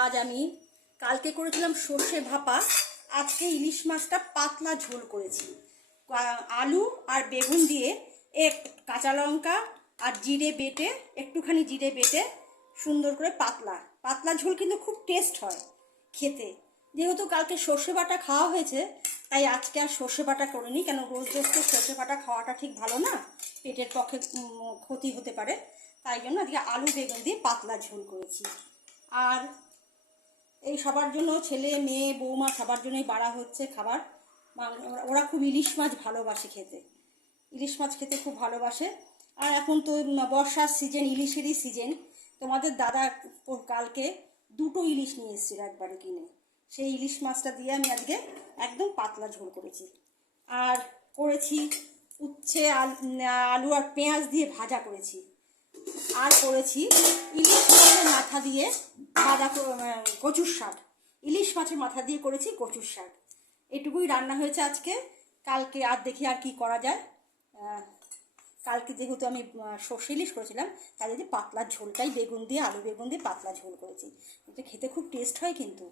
আজ আমি কালকে করেছিলাম সর্ষে ভাপা, আজকে ইলিশ মাছটা পাতলা ঝোল করেছি। আলু আর বেগুন দিয়ে এক কাঁচা লঙ্কা আর জিরে বেটে, একটুখানি জিরে বেটে সুন্দর করে পাতলা পাতলা ঝোল, কিন্তু খুব টেস্ট হয় খেতে। যেহেতু কালকে সর্ষে বাটা খাওয়া হয়েছে, তাই আজকে আর সর্ষে বাটা করিনি, কেন রোজ রোজ তো সর্ষে বাটা খাওয়াটা ঠিক ভালো না, পেটের পক্ষে ক্ষতি হতে পারে। তাই জন্য আজকে আলু বেগুন দিয়ে পাতলা ঝোল করেছি। আর এই সবার জন্য, ছেলে মেয়ে বৌমা সবার জন্যই বাড়া হচ্ছে খাবার। ওরা খুব ইলিশ মাছ ভালোবাসে খেতে, ইলিশ মাছ খেতে খুব ভালোবাসে। আর এখন তো বর্ষার সিজন, ইলিশেরই সিজন। তোমাদের দাদা কালকে দুটো ইলিশ নিয়ে এসেছিল একবারে কিনে, সেই ইলিশ মাছটা দিয়ে আমি আজকে একদম পাতলা ঝোল করেছি। আর করেছি উচ্ছে আলু আর পেঁয়াজ দিয়ে ভাজা করেছি। আর করেছি ইলিশ মাছের মাথা দিয়ে ভাজা, কচুর শাক। ইলিশ মাছের মাথা দিয়ে করেছি কচুর শাক। এটুকুই রান্না হয়েছে আজকে। কালকে আর দেখি আর কি করা যায়। কালকে যেহেতু আমি সর্ষে ইলিশ করেছিলাম, তাই যদি পাতলা ঝোলটাই বেগুন দিয়ে, আলু বেগুন দিয়ে পাতলা ঝোল করেছি। এটা খেতে খুব টেস্ট হয় কিন্তু।